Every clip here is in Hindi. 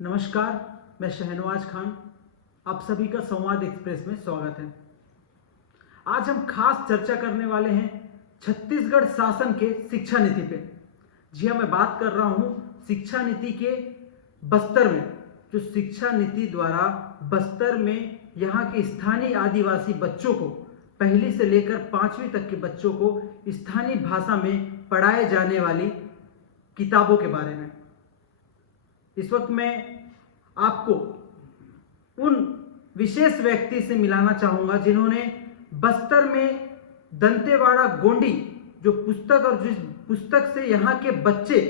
नमस्कार, मैं शहनवाज खान। आप सभी का संवाद एक्सप्रेस में स्वागत है। आज हम खास चर्चा करने वाले हैं छत्तीसगढ़ शासन के शिक्षा नीति पे। जी हाँ, मैं बात कर रहा हूँ शिक्षा नीति के बस्तर में, जो शिक्षा नीति द्वारा बस्तर में यहाँ के स्थानीय आदिवासी बच्चों को पहली से लेकर 5वीं तक के बच्चों को स्थानीय भाषा में पढ़ाए जाने वाली किताबों के बारे में। इस वक्त मैं आपको उन विशेष व्यक्ति से मिलाना चाहूंगा जिन्होंने बस्तर में दंतेवाड़ा गोंडी जो पुस्तक और जिस पुस्तक से यहाँ के बच्चे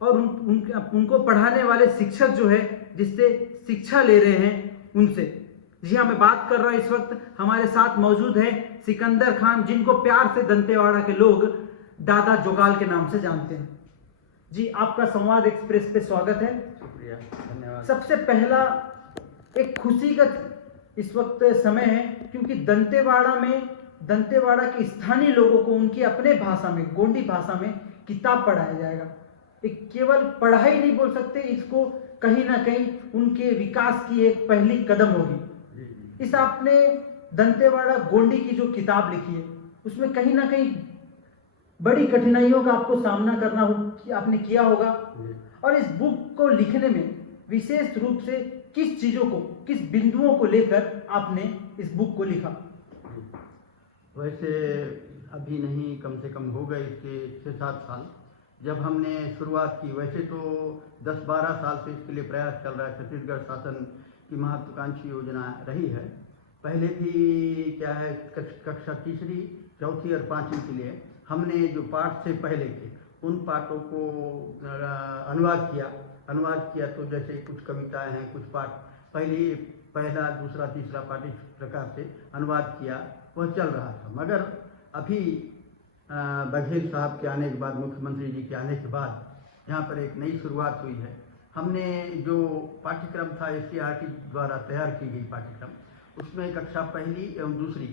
और उनको पढ़ाने वाले शिक्षक जो है जिससे शिक्षा ले रहे हैं उनसे। जी हाँ, मैं बात कर रहा हूँ। इस वक्त हमारे साथ मौजूद है सिकंदर खान, जिनको प्यार से दंतेवाड़ा के लोग दादा जोगाल के नाम से जानते हैं। जी, आपका संवाद एक्सप्रेस पे स्वागत है। शुक्रिया, धन्यवाद। सबसे पहला एक खुशी का इस वक्त समय है क्योंकि दंतेवाड़ा के स्थानीय लोगों को उनकी अपने भाषा में, गोंडी भाषा में किताब पढ़ाया जाएगा। एक केवल पढ़ाई नहीं बोल सकते, इसको कहीं ना कहीं उनके विकास की एक पहली कदम होगी। इस आपने दंतेवाड़ा गोंडी की जो किताब लिखी है उसमें कहीं ना कहीं बड़ी कठिनाइयों का आपको सामना करना हो कि आपने किया होगा, और इस बुक को लिखने में विशेष रूप से किस चीजों को, किस बिंदुओं को लेकर आपने इस बुक को लिखा? वैसे अभी नहीं, कम से कम हो गए इसके 6-7 साल जब हमने शुरुआत की। वैसे तो 10-12 साल से इसके लिए प्रयास चल रहा है। छत्तीसगढ़ शासन की महत्वाकांक्षी योजना रही है। पहले भी क्या है, कक्षा 3री, 4थी और 5वीं के लिए हमने जो पाठ से पहले के उन पाठों को अनुवाद किया। तो जैसे कुछ कविताएं हैं, कुछ पाठ पहला, दूसरा, तीसरा पाठ इस प्रकार से अनुवाद किया, वह चल रहा था। मगर अभी बघेल साहब के आने के बाद, मुख्यमंत्री जी के आने के बाद यहाँ पर एक नई शुरुआत हुई है। हमने जो पाठ्यक्रम था SCERT द्वारा तैयार की गई पाठ्यक्रम, उसमें कक्षा 1ली एवं 2री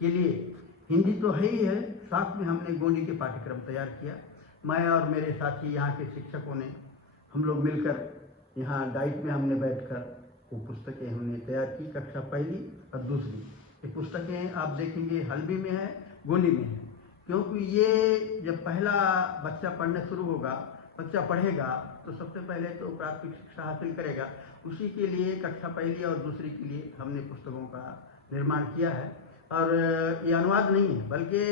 के लिए हिंदी तो है ही है, साथ में हमने गोंडी के पाठ्यक्रम तैयार किया। मैं और मेरे साथी यहाँ के शिक्षकों ने, हम लोग मिलकर यहाँ डाइट में हमने बैठकर वो पुस्तकें हमने तैयार की, कक्षा 1ली और 2री। ये पुस्तकें आप देखेंगे हल्बी में है, गोंडी में है, क्योंकि ये जब पहला बच्चा पढ़ना शुरू होगा, बच्चा पढ़ेगा तो सबसे पहले तो प्राथमिक शिक्षा हासिल करेगा। उसी के लिए कक्षा 1ली और 2री के लिए हमने पुस्तकों का निर्माण किया है। और ये अनुवाद नहीं है, बल्कि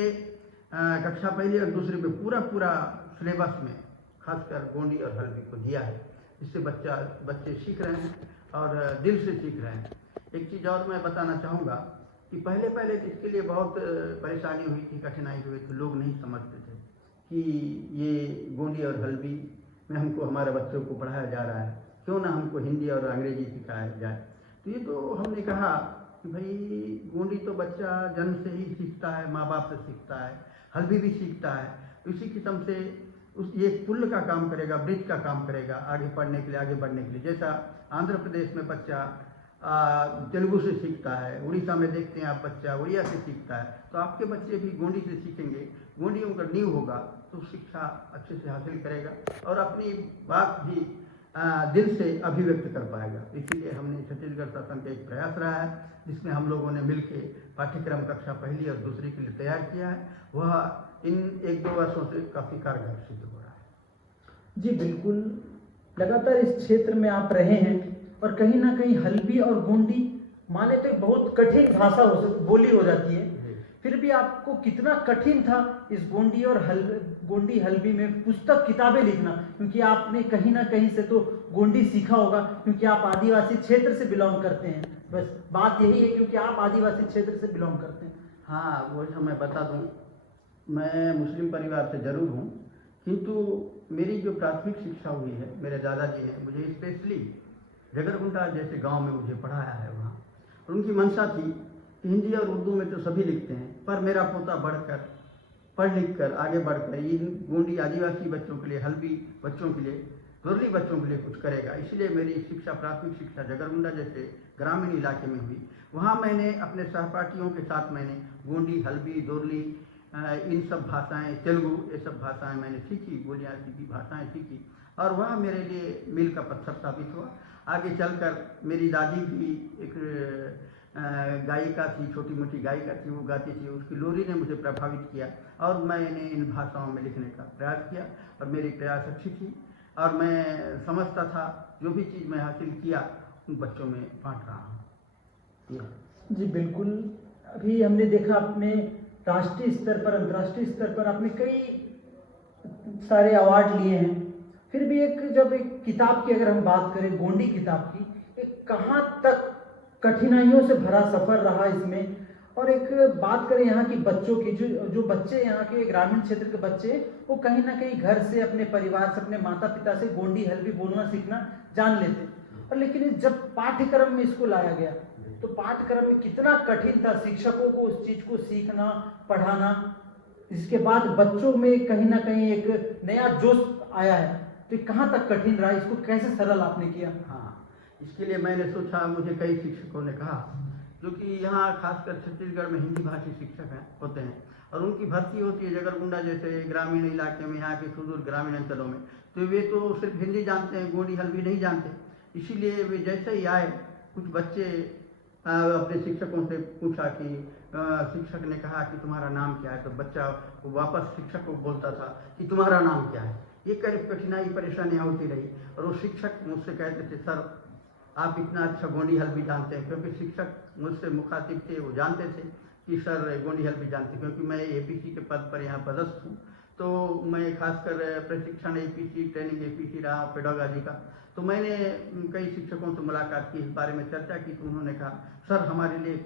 कक्षा 1ली और 2री में पूरा सिलेबस में खासकर गोंडी और हल्बी को दिया है, जिससे बच्चे सीख रहे हैं और दिल से सीख रहे हैं। एक चीज़ और मैं बताना चाहूँगा कि पहले इसके लिए बहुत परेशानी हुई थी, कठिनाई हुई थी। लोग नहीं समझते थे कि ये गोंडी और हल्बी में हमको, हमारे बच्चों को पढ़ाया जा रहा है, क्यों ना हमको हिंदी और अंग्रेजी सिखाया जाए। तो ये तो हमने कहा कि भाई गोंडी तो बच्चा जन्म से ही सीखता है, माँ बाप से सीखता है, हल्बी भी सीखता है। इसी किस्म से ये पुल का काम करेगा, ब्रिज का काम करेगा आगे पढ़ने के लिए, आगे बढ़ने के लिए। जैसा आंध्र प्रदेश में बच्चा तेलुगु से सीखता है, उड़ीसा में देखते हैं आप बच्चा उड़िया से सीखता है, तो आपके बच्चे भी गोंडी से सीखेंगे। गोंडी उनका नींव होगा तो शिक्षा अच्छे से हासिल करेगा और अपनी बात भी दिल से अभिव्यक्त कर पाएगा। इसीलिए हमने छत्तीसगढ़ शासन का एक प्रयास रहा है, जिसमें हम लोगों ने मिलकर पाठ्यक्रम कक्षा 1ली और 2री के लिए तैयार किया है। वह इन 1-2 वर्षों से काफ़ी कारगर सिद्ध हो रहा है। जी बिल्कुल, लगातार इस क्षेत्र में आप रहे हैं और कहीं ना कहीं हल्बी और गोंडी माने तो बहुत कठिन भाषा बोली हो जाती है, फिर भी आपको कितना कठिन था इस गोंडी और गोंडी हल्बी में पुस्तक किताबें लिखना? क्योंकि आपने कहीं ना कहीं से तो गोंडी सीखा होगा, क्योंकि आप आदिवासी क्षेत्र से बिलोंग करते हैं। बस बात यही है, क्योंकि आप आदिवासी क्षेत्र से बिलोंग करते हैं। हाँ, वो मैं बता दूँ, मैं मुस्लिम परिवार से जरूर हूँ, किंतु मेरी जो प्राथमिक शिक्षा हुई है, मेरे दादाजी ने मुझे स्पेशली जगरगुंडा जैसे गांव में मुझे पढ़ाया है। वहाँ उनकी मंशा थी कि हिंदी और उर्दू में तो सभी लिखते हैं, पर मेरा पोता पढ़ लिख कर आगे बढ़कर इन गोंडी आदिवासी बच्चों के लिए, हल्बी बच्चों के लिए, दोरली बच्चों के लिए कुछ करेगा। इसलिए मेरी शिक्षा, प्राथमिक शिक्षा जगरगुंडा जैसे ग्रामीण इलाके में हुई। वहाँ मैंने अपने सहपाठियों के साथ मैंने गोंडी, हल्बी, दोरली, इन सब भाषाएं, तेलुगु, ये सब भाषाएं मैंने सीखी, बोलियाँ सीखी, भाषाएं सीखी। और वह मेरे लिए मील का पत्थर साबित हुआ। आगे चलकर मेरी दादी भी एक गायिका थी, छोटी मोटी गायिका थी, वो गाती थी, उसकी लोरी ने मुझे प्रभावित किया और मैंने इन भाषाओं में लिखने का प्रयास किया और मेरी प्रयास अच्छी थी और मैं समझता था जो भी चीज़ मैं हासिल किया उन बच्चों में बांट रहा हूँ। जी बिल्कुल। अभी हमने देखा आपने राष्ट्रीय स्तर पर, अंतर्राष्ट्रीय स्तर पर आपने कई सारे अवार्ड लिए हैं, फिर भी जब एक किताब की अगर हम बात करें, गोंडी किताब की, एक कहाँ तक कठिनाइयों से भरा सफ़र रहा इसमें, और एक बात करें यहाँ की बच्चों की, जो बच्चे यहाँ के ग्रामीण क्षेत्र के बच्चे, वो कहीं ना कहीं घर से, अपने परिवार से, अपने माता पिता से गोंडी हल्बी बोलना सीखना जान लेते, और लेकिन जब पाठ्यक्रम में इसको लाया गया तो पाठ्यक्रम में कितना कठिन था शिक्षकों को उस चीज़ को सीखना, पढ़ाना। इसके बाद बच्चों में कहीं ना कहीं एक नया जोश आया है, तो कहाँ तक कठिन रहा, इसको कैसे सरल आपने किया? हाँ, इसके लिए मैंने सोचा, मुझे कई शिक्षकों ने कहा, जो कि यहाँ खासकर छत्तीसगढ़ में हिंदी भाषी शिक्षक होते हैं और उनकी भर्ती होती है जगरगुंडा जैसे ग्रामीण इलाके में, यहाँ के सुदूर ग्रामीण अंचलों में, तो वे तो सिर्फ हिंदी जानते हैं, गोंडी हल्बी नहीं जानते। इसीलिए वे जैसे ही आए, कुछ बच्चे अपने शिक्षकों से पूछा कि शिक्षक ने कहा कि तुम्हारा नाम क्या है, तो बच्चा वापस शिक्षक को बोलता था कि तुम्हारा नाम क्या है। ये कठिनाई परेशानियाँ होती रही और वो शिक्षक मुझसे कहते थे, सर आप इतना अच्छा गोंडी हल्बी जानते हैं, क्योंकि शिक्षक मुझसे मुखातिब थे, वो जानते थे कि सर गोंडी हल्बी जानते, क्योंकि मैं एपीसी के पद पर यहाँ पदस्थ हूँ, तो मैं खासकर प्रशिक्षण एपीसी, ट्रेनिंग एपीसी रहा पेडागॉजी का। तो मैंने कई शिक्षकों से मुलाकात की, इस बारे में चर्चा की, तो उन्होंने कहा सर हमारे लिए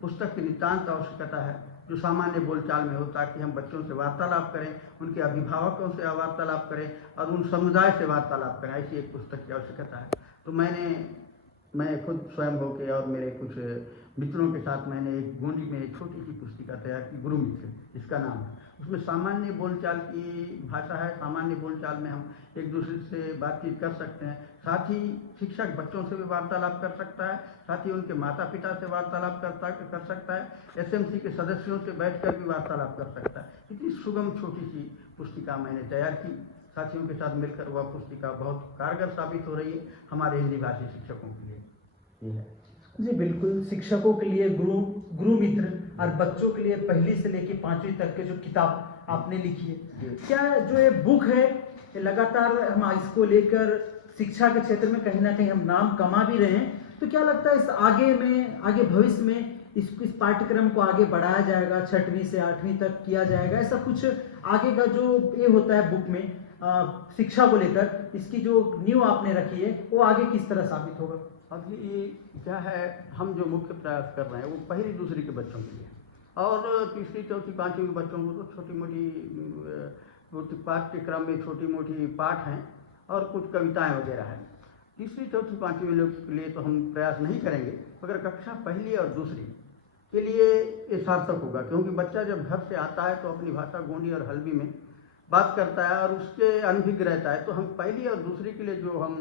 पुस्तक की नितांत आवश्यकता है जो सामान्य बोलचाल में हो, ताकि हम बच्चों से वार्तालाप करें, उनके अभिभावकों से वार्तालाप करें और उन समुदाय से वार्तालाप करें, ऐसी एक पुस्तक की आवश्यकता है। तो मैं खुद स्वयं होकर और मेरे कुछ मित्रों के साथ मैंने एक गोंडी में एक छोटी सी पुस्तिका तैयार की, गुरु मित्र इसका नाम है। उसमें सामान्य बोलचाल की भाषा है, सामान्य बोलचाल में हम एक दूसरे से बातचीत कर सकते हैं, साथ ही शिक्षक बच्चों से भी वार्तालाप कर सकता है, साथ ही उनके माता पिता से वार्तालाप कर सकता है, एसएमसी के सदस्यों से बैठकर भी वार्तालाप कर सकता है। इतनी सुगम छोटी सी पुस्तिका मैंने तैयार की, साथियों के साथ मिलकर वह पुस्तिका बहुत कारगर साबित हो रही है हमारे हिंदी भाषी शिक्षकों के लिए। ये है जी बिल्कुल। शिक्षकों के लिए गुरु मित्र और बच्चों के लिए पहली से लेकर 5वीं तक के जो किताब आपने लिखी है, क्या जो ये बुक है ये लगातार हम इसको लेकर शिक्षा के क्षेत्र में कहीं ना कहीं हम नाम कमा भी रहे हैं, तो क्या लगता है इस आगे भविष्य में इस पाठ्यक्रम को आगे बढ़ाया जाएगा, 6वीं से 8वीं तक किया जाएगा, ऐसा कुछ आगे का जो ये होता है बुक में शिक्षा को लेकर इसकी जो नींव आपने रखी है वो आगे किस तरह साबित होगा? अभी क्या है, हम जो मुख्य प्रयास कर रहे हैं वो पहली दूसरी के बच्चों के लिए, और तीसरी चौथी पाँचवीं के बच्चों को तो छोटी मोटी पाठ्यक्रम में छोटी मोटी पाठ हैं और कुछ कविताएं वगैरह हैं। तीसरी चौथी पाँचवीं लोग के लिए तो हम प्रयास नहीं करेंगे, मगर कक्षा पहली और दूसरी के लिए ये सार्थक होगा, क्योंकि बच्चा जब घर से आता है तो अपनी भाषा गोंडी और हल्बी में बात करता है और उसके अनभिज्ञ रहता है। तो हम पहली और दूसरी के लिए जो हम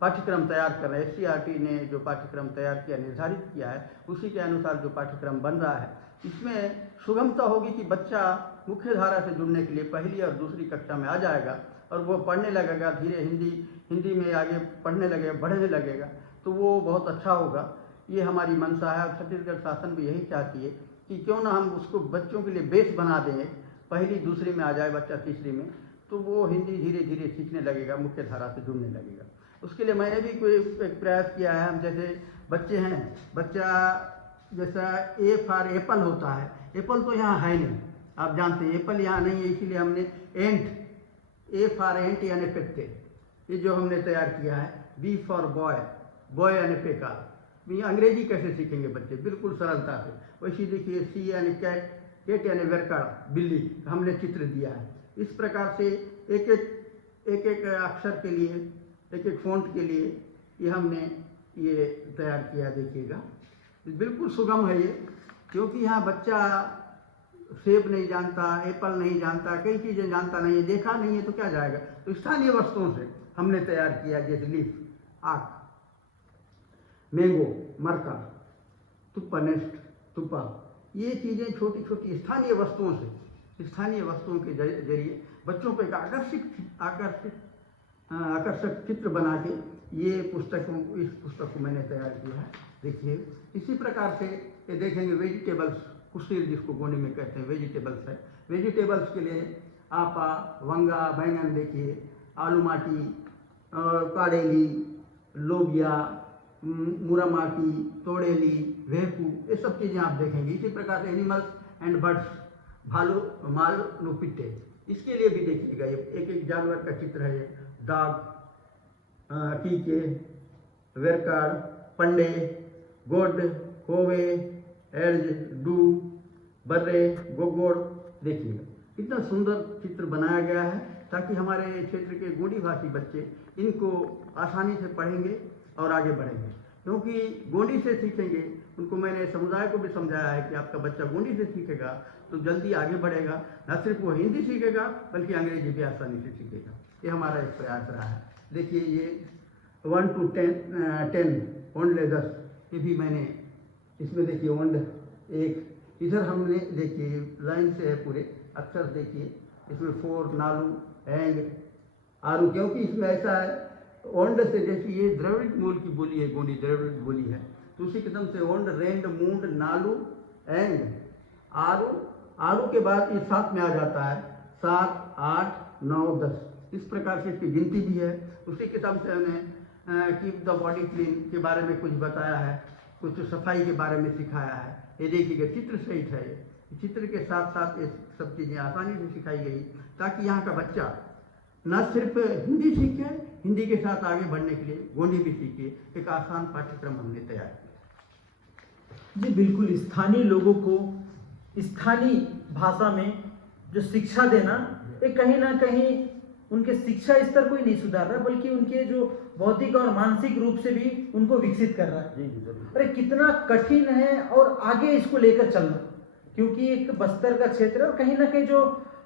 पाठ्यक्रम तैयार कर रहे हैं, एससीईआरटी ने जो पाठ्यक्रम तैयार किया, निर्धारित किया है, उसी के अनुसार जो पाठ्यक्रम बन रहा है, इसमें सुगमता होगी कि बच्चा मुख्य धारा से जुड़ने के लिए पहली और दूसरी कक्षा में आ जाएगा और वो पढ़ने लगेगा, धीरे हिंदी में आगे पढ़ने लगेगा, बढ़ने लगेगा, तो वो बहुत अच्छा होगा। ये हमारी मंशा है और छत्तीसगढ़ शासन भी यही चाहती है कि क्यों ना हम उसको बच्चों के लिए बेस बना दें, पहली दूसरी में आ जाए बच्चा तीसरी में, तो वो हिंदी धीरे धीरे सीखने लगेगा, मुख्य धारा से जुड़ने लगेगा। उसके लिए मैंने भी कोई एक प्रयास किया है। हम जैसे बच्चे हैं, बच्चा जैसा ए फॉर एप्पल होता है, एप्पल तो यहाँ है नहीं, आप जानते हैं एप्पल यहाँ नहीं है, इसीलिए हमने ए फॉर एंट यानी पेट्टे, ये जो हमने तैयार किया है। बी फॉर बॉय यानी पेका। ये अंग्रेजी कैसे सीखेंगे बच्चे, बिल्कुल सरलता से। वैसे देखिए सी यानी कैट यानी वेरका, बिल्ली, हमने चित्र दिया है। इस प्रकार से एक एक अक्षर के लिए, एक एक फ़ॉन्ट के लिए ये हमने ये तैयार किया, देखिएगा बिल्कुल सुगम है ये, क्योंकि यहाँ बच्चा सेब नहीं जानता, एप्पल नहीं जानता, कई चीज़ें जानता नहीं है, देखा नहीं है, तो क्या जाएगा। तो स्थानीय वस्तुओं से हमने तैयार किया, जैसे लीफ, आक, मैंगो, मरका, तुप्पा, नेस्ट, तुप्पा, ये चीज़ें छोटी छोटी स्थानीय वस्तुओं से, स्थानीय वस्तुओं के जरिए बच्चों को एक आकर्षित आकर्षक चित्र बना के इस पुस्तक को मैंने तैयार किया है। देखिए इसी प्रकार से ये देखेंगे वेजिटेबल्स, कुशीर जिसको गोंडी में कहते हैं वेजिटेबल्स है। वेजिटेबल्स के लिए आपा, वंगा, बैंगन, देखिए आलू माटी, काड़ेली, लोबिया, मुरामाटी, तोड़ेली, वेपू, ये सब चीज़ें आप देखेंगे। इसी प्रकार से एनिमल्स एंड बर्ड्स, भालू, माल, लुपिट्टे, इसके लिए भी देखिएगा ये एक एक जानवर का चित्र है। ये डॉग, टीके, वेरकार, पंडे, गोड, कोवे, एर्ज, डू, बर्रे, गोगोड़, देखिएगा कितना सुंदर चित्र बनाया गया है ताकि हमारे क्षेत्र के गोंडी भाषी बच्चे इनको आसानी से पढ़ेंगे और आगे बढ़ेंगे। क्योंकि गोंडी से सीखेंगे, उनको मैंने समुदाय को भी समझाया है कि आपका बच्चा गोंडी से सीखेगा तो जल्दी आगे बढ़ेगा, न सिर्फ वो हिंदी सीखेगा बल्कि अंग्रेजी भी आसानी से सीखेगा। ये हमारा एक प्रयास रहा है। देखिए ये 1 to 10 ओंड ले 10, ये भी मैंने इसमें देखिए ओंड एक, इधर हमने देखिए लाइन से है पूरे अक्षर, देखिए इसमें 4, नालू, एंग, आरू, क्योंकि इसमें ऐसा है ओंड से, जैसे ये द्रविड़ मूल की बोली है, गोंडी द्रविड़ बोली है, तो उसी कदम से ओंड, रेंड, मूंड, नालू, एंग, आरू, आरू के बाद ये 7 में आ जाता है, 7, 8, 9, 10, इस प्रकार से इसकी गिनती भी है। उसी किताब से हमने कीप द बॉडी क्लीन के बारे में कुछ बताया है, कुछ सफाई के बारे में सिखाया है। ये देखिएगा चित्र सहित है, ये चित्र के साथ साथ ये सब चीज़ें आसानी से सिखाई गई ताकि यहाँ का बच्चा न सिर्फ हिंदी सीखे, हिंदी के साथ आगे बढ़ने के लिए गोंडी भी सीखे। एक आसान पाठ्यक्रम हमने तैयार किया। जी बिल्कुल, स्थानीय लोगों को स्थानीय भाषा में जो शिक्षा देना, ये कहीं ना कहीं उनके शिक्षा स्तर को ही नहीं सुधार रहा बल्कि उनके जो बौद्धिक और मानसिक रूप से भी उनको विकसित कर रहा है। जी जरूर। अरे कितना कठिन है और आगे इसको लेकर चलना, क्योंकि एक बस्तर का क्षेत्र है और कहीं ना कहीं जो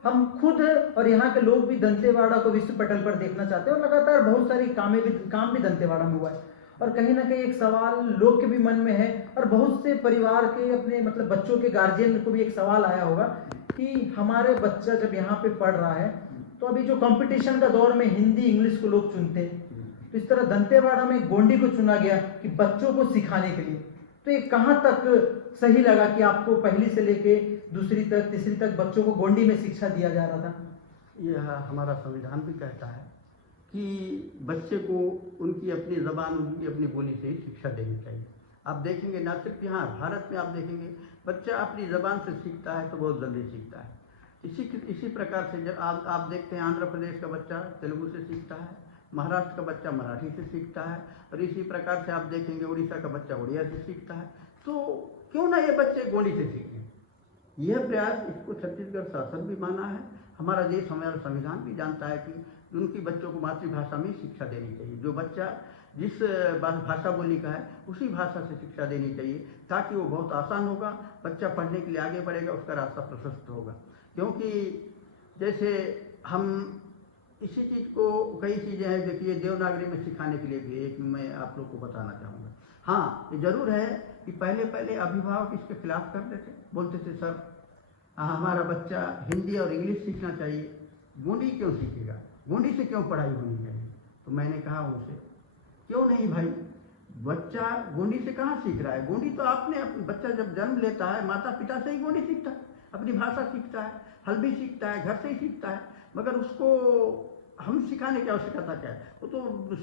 हम खुद और यहाँ के लोग भी दंतेवाड़ा को विश्व पटल पर देखना चाहते हैं और लगातार बहुत सारी काम भी दंतेवाड़ा में हुआ है। और कहीं ना कहीं एक सवाल लोग के भी मन में है और बहुत से परिवार के अपने मतलब बच्चों के गार्जियन को भी एक सवाल आया होगा कि हमारे बच्चा जब यहाँ पे पढ़ रहा है तो अभी जो कंपटीशन का दौर में हिंदी इंग्लिश को लोग चुनते हैं, तो इस तरह दंतेवाड़ा में गोंडी को चुना गया कि बच्चों को सिखाने के लिए। तो ये कहाँ तक सही लगा कि आपको पहली से लेके दूसरी तक तीसरी तक बच्चों को गोंडी में शिक्षा दिया जा रहा था? यह हमारा संविधान भी कहता है कि बच्चे को उनकी अपनी ज़बान, उनकी अपनी बोली से ही शिक्षा देनी चाहिए। आप देखेंगे ना सिर्फ यहाँ भारत में, आप देखेंगे बच्चा अपनी ज़बान से सीखता है तो बहुत जल्दी सीखता है। इसी प्रकार से जब आप देखते हैं आंध्र प्रदेश का बच्चा तेलुगु से सीखता है, महाराष्ट्र का बच्चा मराठी से सीखता है, और इसी प्रकार से आप देखेंगे उड़ीसा का बच्चा उड़िया से सीखता है। तो क्यों ना ये बच्चे गोंडी से सीखें? यह प्रयास, इसको छत्तीसगढ़ शासन भी माना है, हमारा देश, हमारा संविधान भी जानता है कि उनकी बच्चों को मातृभाषा में शिक्षा देनी चाहिए। जो बच्चा जिस भाषा बोली का है उसी भाषा से शिक्षा देनी चाहिए ताकि वो बहुत आसान होगा, बच्चा पढ़ने के लिए आगे बढ़ेगा, उसका रास्ता प्रशस्त होगा। क्योंकि जैसे हम इसी चीज़ को, कई चीज़ें हैं देखिए देवनागरी में सिखाने के लिए भी एक मैं आप लोग को बताना चाहूँगा। हाँ, ये ज़रूर है कि पहले अभिभावक इसके खिलाफ करते थे, बोलते थे सर हमारा बच्चा हिंदी और इंग्लिश सीखना चाहिए, गोंडी क्यों सीखेगा, गोंडी से क्यों पढ़ाई होनी चाहिए? तो मैंने कहा उनसे क्यों नहीं भाई, बच्चा गोंडी से कहाँ सीख रहा है? गोंडी तो आपने, बच्चा जब जन्म लेता है माता पिता से ही गोंडी सीखता है, अपनी भाषा सीखता है, हल्बी सीखता है, घर से ही सीखता है, मगर उसको हम सिखाने की आवश्यकता क्या है? वो तो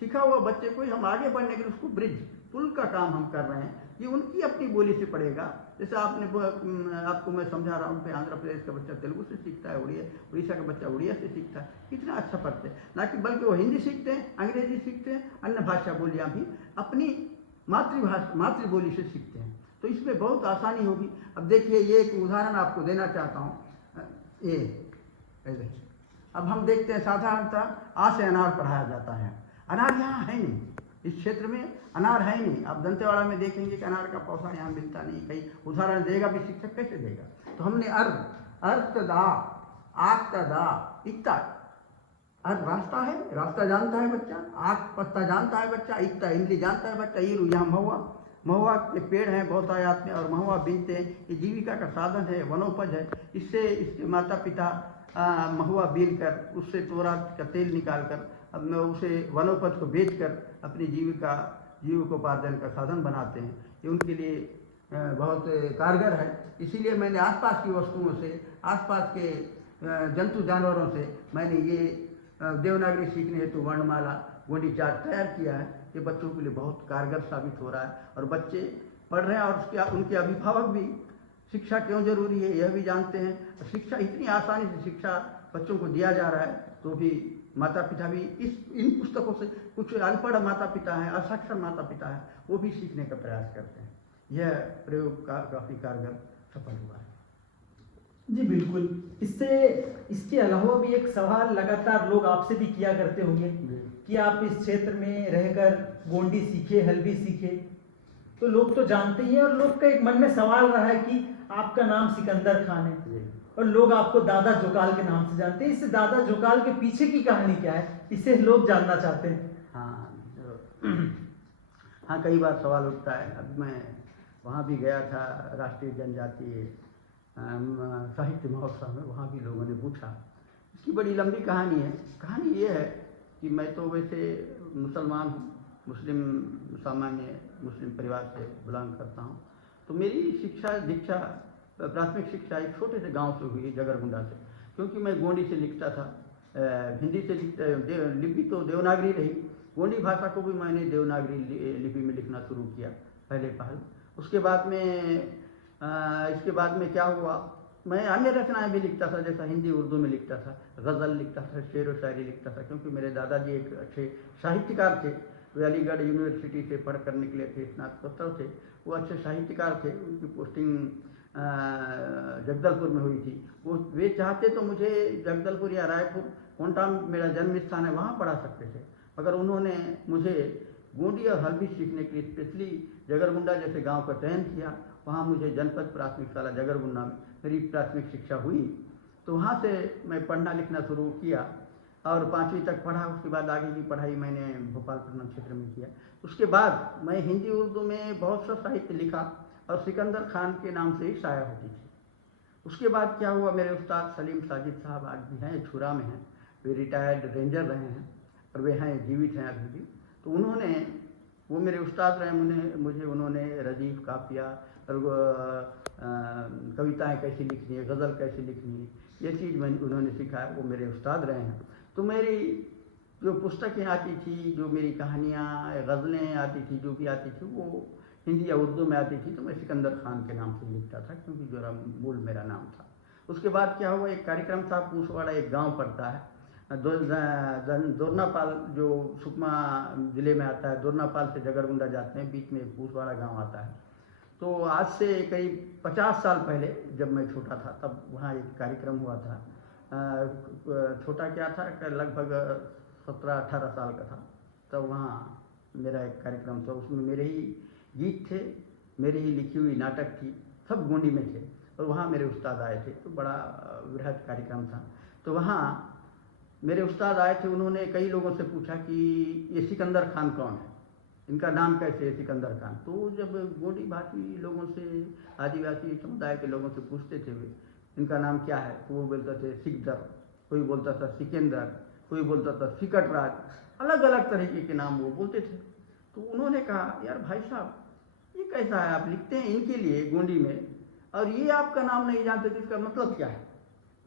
सीखा हुआ बच्चे को ही हम आगे बढ़ने के लिए उसको ब्रिज, पुल का काम हम कर रहे हैं। ये उनकी अपनी बोली से पढ़ेगा। जैसे आपको मैं समझा रहा हूँ, आंध्र प्रदेश का बच्चा तेलुगु से सीखता है, उड़ीसा का बच्चा उड़िया से सीखता है, कितना अच्छा पढ़ते हैं। ना कि बल्कि वो हिंदी सीखते हैं, अंग्रेजी सीखते हैं, अन्य भाषा बोलियाँ भी अपनी मातृबोली से सीखते हैं। तो इसमें बहुत आसानी होगी। अब देखिए ये एक उदाहरण आपको देना चाहता हूँ। ये अब हम देखते हैं साधारणतः आ से अनार पढ़ाया जाता है, अनार यहाँ है नहीं, इस क्षेत्र में अनार है ही नहीं। आप दंतेवाड़ा में देखेंगे कि अनार का पौधा यहाँ मिलता नहीं। कहीं उदाहरण देगा भी शिक्षक, कैसे देगा? तो हमने अर्तदा, आक्तदा, इक्ता, अर्थ रास्ता है, रास्ता जानता है बच्चा, आक पत्ता जानता है बच्चा, इक्ता इमली जानता है बच्चा, ईरू यहाँ महुआ के पेड़ हैं बहुतायत में और महुआ बीनते हैं। ये जीविका का साधन है, वनोपज है। इससे इसके माता पिता महुआ बीन कर उससे तोरा का तेल निकाल कर अब मैं उसे वनोपज को बेच कर अपनी जीविकोपार्जन का साधन बनाते हैं। ये उनके लिए बहुत कारगर है। इसीलिए मैंने आसपास की वस्तुओं से, आसपास के जंतु जानवरों से मैंने ये देवनागरी सीखने हेतु वर्णमाला गोंडी चार्ट तैयार किया है। ये बच्चों के लिए बहुत कारगर साबित हो रहा है और बच्चे पढ़ रहे हैं और उनके अभिभावक भी शिक्षा क्यों जरूरी है यह भी जानते हैं। शिक्षा इतनी आसानी से शिक्षा बच्चों को दिया जा रहा है तो भी माता पिता भी इन पुस्तकों से, कुछ अनपढ़ माता पिता हैं, असाक्षर माता पिता हैं, वो भी सीखने का प्रयास करते हैं। यह प्रयोग काफ़ी कारगर सफल हुआ है। जी बिल्कुल। इसके अलावा भी एक सवाल लगातार लोग आपसे भी किया करते होंगे कि आप इस क्षेत्र में रहकर गोंडी सीखे, हल्बी सीखे, तो लोग तो जानते ही हैं और लोग का एक मन में सवाल रहा है कि आपका नाम सिकंदर खान है और लोग आपको दादा जोकाल के नाम से जानते हैं। इस दादा जोकाल के पीछे की कहानी क्या है, इसे लोग जानना चाहते हैं। हाँ, कई बार सवाल उठता है। अब मैं वहाँ भी गया था राष्ट्रीय जनजातीय साहित्य महोत्सव में, वहाँ भी लोगों ने पूछा। इसकी बड़ी लंबी कहानी है। कहानी ये है कि मैं तो वैसे मुसलमान हूँ, सामान्य मुस्लिम परिवार से बिलोंग करता हूँ। तो मेरी दीक्षा प्राथमिक शिक्षा एक छोटे से गांव से हुई, जगरगुंडा से। क्योंकि मैं गोंडी से लिखता था, हिंदी से लिपि तो देवनागरी रही, गोंडी भाषा को भी मैंने देवनागरी लिपि में लिखना शुरू किया पहल। उसके बाद में इसके बाद में क्या हुआ, मैं अन्य रचनाएं भी लिखता था, जैसा हिंदी उर्दू में लिखता था, गज़ल लिखता था, शेर व शायरी लिखता था। क्योंकि मेरे दादाजी एक अच्छे साहित्यकार थे। वे अलीगढ़ यूनिवर्सिटी से पढ़ कर निकले थे, स्नातकोत्तर थे। वो अच्छे साहित्यकार थे। उनकी पोस्टिंग जगदलपुर में हुई थी। वे चाहते तो मुझे जगदलपुर या रायपुर, कोंटा मेरा जन्म स्थान है, वहाँ पढ़ा सकते थे। मगर उन्होंने मुझे गोंडी और हल्बी सीखने के लिए स्पेशली जगरगुंडा जैसे गांव का चयन किया। वहाँ मुझे जनपद प्राथमिक शाला जगरगुंडा में मेरी प्राथमिक शिक्षा हुई। तो वहाँ से मैं पढ़ना लिखना शुरू किया और 5वीं तक पढ़ा। उसके बाद आगे की पढ़ाई मैंने भोपाल पटना क्षेत्र में किया। उसके बाद मैं हिंदी उर्दू में बहुत सा साहित्य लिखा और सिकंदर खान के नाम से ही शाया होती थी। उसके बाद क्या हुआ, मेरे उस्ताद सलीम साजिद साहब आज भी हैं, छुरा में हैं। वे रिटायर्ड रेंजर रहे हैं और वे हैं, जीवित हैं अभी भी। तो वो मेरे उस्ताद रहे। मुझे उन्होंने रजीफ, काफिया और कविताएं कैसी लिखनी है, गज़ल कैसी लिखनी है, ये चीज़ उन्होंने सिखाया। वो मेरे उस्ताद रहे हैं। तो मेरी जो पुस्तकें आती थी, जो मेरी कहानियाँ, गज़लें आती थी, जो भी आती थी, वो हिंदी या उर्दू में आती थी। तो मैं सिकंदर खान के नाम से लिखता था, क्योंकि जो मूल मेरा नाम था। उसके बाद क्या हुआ, एक कार्यक्रम था, पूसवाड़ा एक गांव पड़ता है, दोरनापाल, जो सुकमा ज़िले में आता है। दोरनापाल से जगरगुंडा जाते हैं, बीच में पूसवाड़ा गांव आता है। तो आज से करीब 50 साल पहले जब मैं छोटा था, तब वहाँ एक कार्यक्रम हुआ था। छोटा क्या था, लगभग 17-18 साल का था। तब वहाँ मेरा एक कार्यक्रम था, उसमें मेरे ही गीत थे, मेरी ही लिखी हुई नाटक थी, सब गोंडी में थे। और वहाँ मेरे उस्ताद आए थे, तो बड़ा वृहद कार्यक्रम था। तो वहाँ मेरे उस्ताद आए थे। उन्होंने कई लोगों से पूछा कि ये सिकंदर खान कौन है, इनका नाम कैसे है सिकंदर खान। तो जब गोंडी भाषी लोगों से, आदिवासी समुदाय के लोगों से पूछते थे वे इनका नाम क्या है, तो वो बोलते थे सिकदर, कोई बोलता था सिकंदर, कोई बोलता था सिकटराज, अलग अलग तरीके के नाम वो बोलते थे। तो उन्होंने कहा, यार भाई साहब, ये कैसा है, आप लिखते हैं इनके लिए गोंडी में और ये आपका नाम नहीं जानते, तो इसका मतलब क्या है।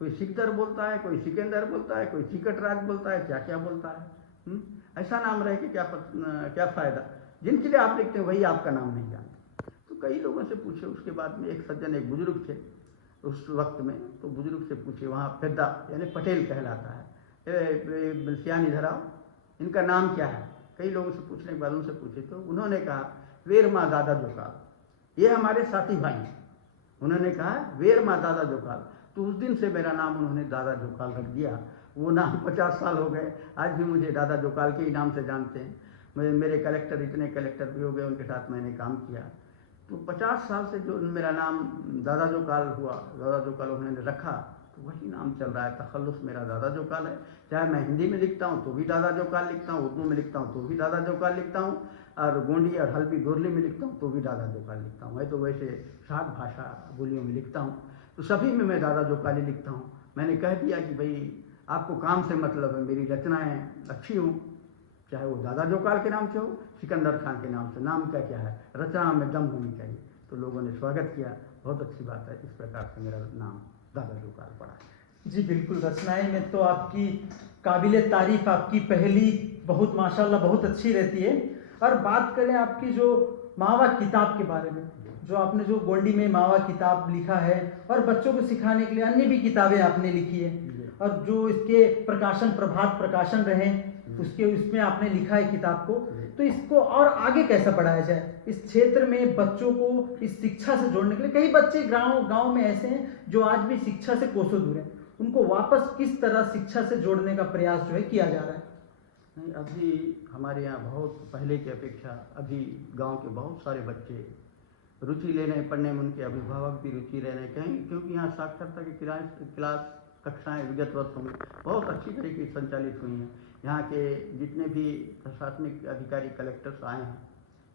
कोई सिकदर बोलता है, कोई सिकंदर बोलता है, कोई सिकटराज बोलता है, क्या क्या बोलता है। ऐसा नाम रहे कि क्या फ़ायदा, जिनके लिए आप लिखते हैं वही आपका नाम नहीं जानते। तो कई लोगों से पूछे। उसके बाद में एक सज्जन, एक बुजुर्ग थे उस वक्त में, तो बुजुर्ग से पूछे, वहाँ पेद्दा यानी पटेल कहलाता है, सियान इधर आओ, इनका नाम क्या है। कई लोगों से पूछने के बाद उनसे पूछे तो उन्होंने कहा, वेर माँ दादा जोकाल, ये हमारे साथी भाई हैं। उन्होंने कहा वेर माँ दादा जोकाल। तो उस दिन से मेरा नाम उन्होंने दादा जोकाल रख दिया। वो नाम 50 साल हो गए, आज भी मुझे दादा जोकाल के ही नाम से जानते हैं। मेरे कलेक्टर, इतने कलेक्टर भी हो गए, उनके साथ मैंने काम किया। तो 50 साल से जो मेरा नाम दादा जोकाल हुआ, दादा जोकाल उन्होंने रखा, तो वही नाम चल रहा है। तखल्लुस मेरा दादा जोकाल है। चाहे मैं हिंदी में लिखता हूँ तो भी दादा जोकाल लिखता हूँ, उर्दू में लिखता हूँ तो भी दादा जोकाल लिखता हूँ, और गोंडी और हल्बी गोरली में लिखता हूँ तो भी दादा जोकाल लिखता हूँ। मैं तो वैसे 7 भाषा बोलियों में लिखता हूँ, तो सभी में मैं दादा जोकाल ही लिखता हूँ। मैंने कह दिया कि भाई आपको काम से मतलब है, मेरी रचनाएं अच्छी हों, चाहे वो दादा जोकाल के नाम से हो, सिकंदर खान के नाम से, नाम का क्या है, रचना में दम होनी चाहिए। तो लोगों ने स्वागत किया, बहुत अच्छी बात है। इस प्रकार से मेरा नाम दादा जोकाल पड़ा। जी बिल्कुल, रचनाएं में तो आपकी काबिले तारीफ आपकी पहली बहुत माशाल्लाह बहुत अच्छी रहती है। और बात करें आपकी जो मावा किताब के बारे में, जो आपने जो गोंडी में मावा किताब लिखा है और बच्चों को सिखाने के लिए अन्य भी किताबें आपने लिखी है, और जो इसके प्रकाशन प्रभात प्रकाशन रहे उसके उसमें आपने लिखा है किताब को, तो इसको और आगे कैसे बढ़ाया जाए इस क्षेत्र में बच्चों को इस शिक्षा से जोड़ने के लिए। कई बच्चे गांव में ऐसे हैं जो आज भी शिक्षा से कोसों दूर हैं, उनको वापस किस तरह शिक्षा से जोड़ने का प्रयास जो है किया जा रहा है? नहीं, अभी हमारे यहाँ बहुत पहले की अपेक्षा अभी गांव के बहुत सारे बच्चे रुचि ले रहे हैं पढ़ने में, उनके अभिभावक भी रुचि ले रहे हैं कहीं, क्योंकि यहाँ साक्षरता की क्लास कक्षाएँ विगत वर्षों में बहुत अच्छी तरीके से संचालित हुई हैं। यहाँ के जितने भी प्रशासनिक अधिकारी कलेक्टर्स आए हैं,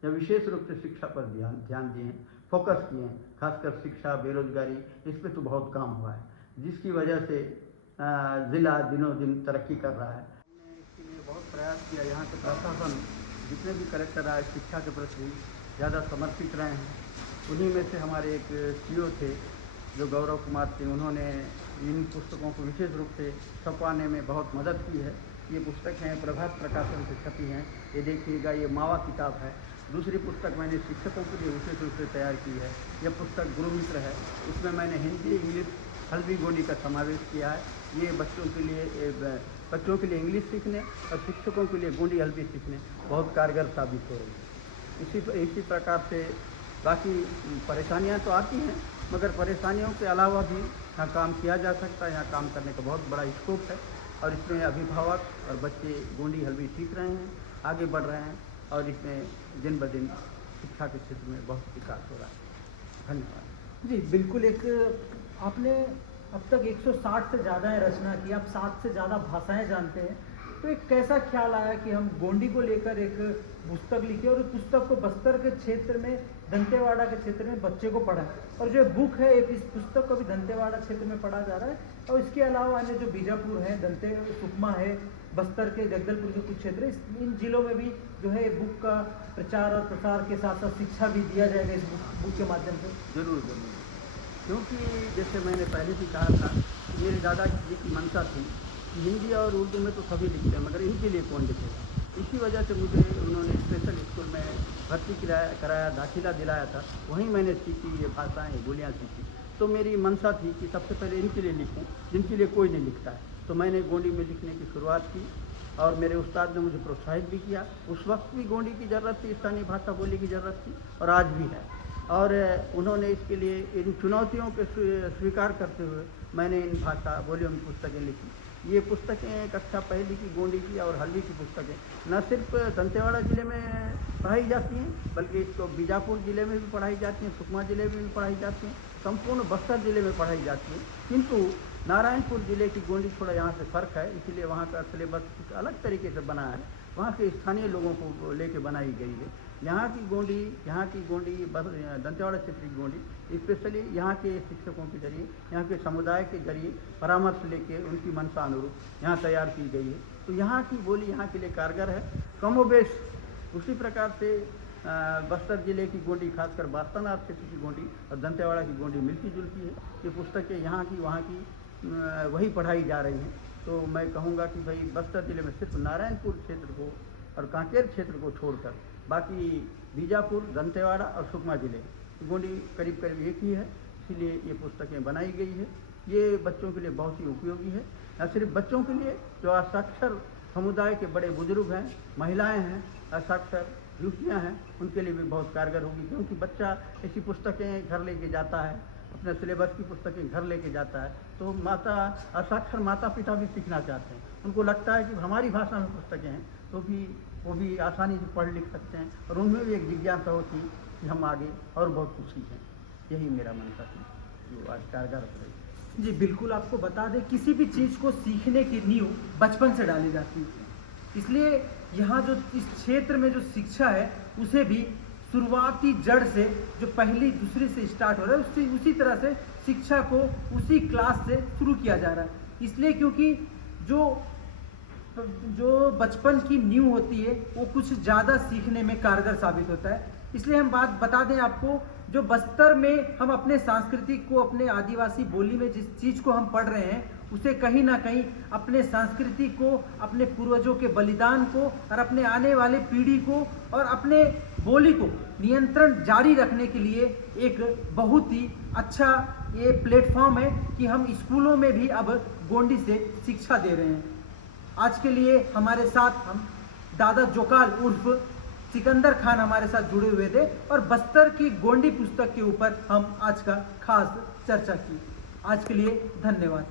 या विशेष रूप से शिक्षा पर ध्यान दिए हैं, फोकस किए हैं, खासकर शिक्षा, बेरोजगारी, इस पर तो बहुत काम हुआ है, जिसकी वजह से ज़िला दिनों दिन तरक्की कर रहा है। हमने इसके लिए बहुत प्रयास किया। यहाँ के प्रशासन जितने भी कलेक्टर आए शिक्षा के प्रति ज़्यादा समर्पित रहे हैं। उन्हीं में से हमारे एक सीओ थे जो गौरव कुमार थे, उन्होंने इन पुस्तकों को विशेष रूप से छपवाने में बहुत मदद की है। ये पुस्तक हैं, प्रभात प्रकाशन से छपी हैं, ये देखिएगा, ये मावा किताब है। दूसरी पुस्तक मैंने शिक्षकों के लिए विशेष रूप से तैयार की है, यह पुस्तक गुरु मित्र है। इसमें मैंने हिंदी, इंग्लिश, हल्बी गोंडी का समावेश किया है। ये बच्चों के लिए इंग्लिश सीखने और शिक्षकों के लिए गोंडी हल्बी सीखने बहुत कारगर साबित हो रही है। इसी प्रकार से बाकी परेशानियां तो आती हैं, मगर परेशानियों के अलावा भी यहाँ काम किया जा सकता है। यहाँ काम करने का बहुत बड़ा स्कोप है, और इसमें अभिभावक और बच्चे गोंडी हल्बी सीख रहे हैं, आगे बढ़ रहे हैं, और इसमें दिन ब दिन शिक्षा के क्षेत्र में बहुत विकास हो रहा है। धन्यवाद। जी बिल्कुल, एक आपने अब तक 160 से ज़्यादा रचना की, आप 60 से ज़्यादा भाषाएं जानते हैं, तो एक कैसा ख्याल आया कि हम गोंडी को लेकर एक पुस्तक लिखे और उस पुस्तक को बस्तर के क्षेत्र में, दंतेवाड़ा के क्षेत्र में बच्चे को पढ़ाएं, और जो बुक है एक इस पुस्तक को भी दंतेवाड़ा क्षेत्र में पढ़ा जा रहा है, और इसके अलावा अन्य जो बीजापुर है, सुकमा है, बस्तर के जगदलपुर के कुछ क्षेत्र, इन जिलों में भी जो है बुक का प्रचार और प्रसार के साथ साथ शिक्षा भी दिया जाएगा इस बुक के माध्यम से। जरूर जरूर, क्योंकि जैसे मैंने पहले भी कहा था, मेरे दादाजी की मंशा थी कि हिंदी और उर्दू में तो सभी लिखते हैं, मगर इनके लिए कौन लिखेगा। इसी वजह से मुझे उन्होंने स्पेशल स्कूल में भर्ती कराया, दाखिला दिलाया था। वहीं मैंने सीखी ये भाषाएँ, ये बोलियाँ सीखी। तो मेरी मंशा थी कि सबसे पहले इनके लिए लिखूं, जिनके लिए कोई नहीं लिखता है। तो मैंने गोंडी में लिखने की शुरुआत की, और मेरे उस्ताद ने मुझे प्रोत्साहित भी किया। उस वक्त भी गोंडी की ज़रूरत थी, स्थानीय भाषा बोली की ज़रूरत थी, और आज भी है। और उन्होंने इसके लिए इन चुनौतियों के स्वीकार करते हुए मैंने इन भाषा बोलियों में पुस्तकें लिखी। ये पुस्तकें कक्षा पहली की गोंडी की और हल्बी की पुस्तकें न सिर्फ दंतेवाड़ा ज़िले में पढ़ाई जाती हैं, बल्कि इसको बीजापुर ज़िले में भी पढ़ाई जाती हैं, सुकमा ज़िले में भी पढ़ाई जाती हैं, संपूर्ण बस्तर ज़िले में पढ़ाई जाती है। किंतु नारायणपुर ज़िले की गोंडी थोड़ा यहाँ से फ़र्क है, इसीलिए वहाँ का सिलेबस कुछ अलग तरीके से बना है, वहाँ के स्थानीय लोगों को लेके बनाई गई है। यहाँ की गोंडी दंतेवाड़ा क्षेत्र की गोंडी स्पेशली यहाँ के शिक्षकों के जरिए, यहाँ के समुदाय के जरिए परामर्श लेके उनकी मंशा अनुरूप यहाँ तैयार की गई है। तो यहाँ की बोली यहाँ के लिए कारगर है, कमोबेश। उसी प्रकार से बस्तर ज़िले की गोंडी, खासकर बास्तानाथ क्षेत्र की गोंडी और दंतेवाड़ा की गोंडी मिलती जुलती है। ये पुस्तकें यहाँ की वहाँ की वही पढ़ाई जा रही हैं। तो मैं कहूँगा कि भाई बस्तर ज़िले में सिर्फ नारायणपुर क्षेत्र को और कांकेर क्षेत्र को छोड़कर बाकी बीजापुर, दंतेवाड़ा और सुकमा ज़िले की गोंडी करीब करीब एक ही है। इसीलिए ये पुस्तकें बनाई गई है। ये बच्चों के लिए बहुत ही उपयोगी है, न सिर्फ बच्चों के लिए, जो असाक्षर समुदाय के बड़े बुजुर्ग हैं, महिलाएं हैं, असाक्षर युवतियाँ हैं, उनके लिए भी बहुत कारगर होगी। क्योंकि बच्चा ऐसी पुस्तकें घर लेके जाता है, अपने सिलेबस की पुस्तकें घर लेके जाता है, तो असाक्षर माता पिता भी सीखना चाहते हैं। उनको लगता है कि हमारी भाषा में पुस्तकें हैं, तो भी वो भी आसानी से पढ़ लिख सकते हैं, और उनमें भी एक जिज्ञासा होती है कि हम आगे और बहुत कुछ सीखें। यही मेरा मंशा थी, जो आज कारगर हो रही। जी बिल्कुल, आपको बता दें, किसी भी चीज़ को सीखने की नींव बचपन से डाली जाती है, इसलिए यहाँ जो इस क्षेत्र में जो शिक्षा है उसे भी शुरुआती जड़ से जो पहली दूसरी से स्टार्ट हो रहा है उसी तरह से शिक्षा को उसी क्लास से शुरू किया जा रहा है। इसलिए क्योंकि जो बचपन की नींव होती है वो कुछ ज़्यादा सीखने में कारगर साबित होता है। इसलिए हम बात बता दें आपको, जो बस्तर में हम अपने सांस्कृतिक को, अपने आदिवासी बोली में जिस चीज़ को हम पढ़ रहे हैं उसे कहीं ना कहीं अपने संस्कृति को, अपने पूर्वजों के बलिदान को और अपने आने वाले पीढ़ी को और अपने बोली को नियंत्रण जारी रखने के लिए एक बहुत ही अच्छा ये प्लेटफॉर्म है कि हम स्कूलों में भी अब गोंडी से शिक्षा दे रहे हैं। आज के लिए हमारे साथ हम दादा जोकाल उर्फ सिकंदर खान हमारे साथ जुड़े हुए थे और बस्तर की गोंडी पुस्तक के ऊपर हम आज का खास चर्चा की। आज के लिए धन्यवाद।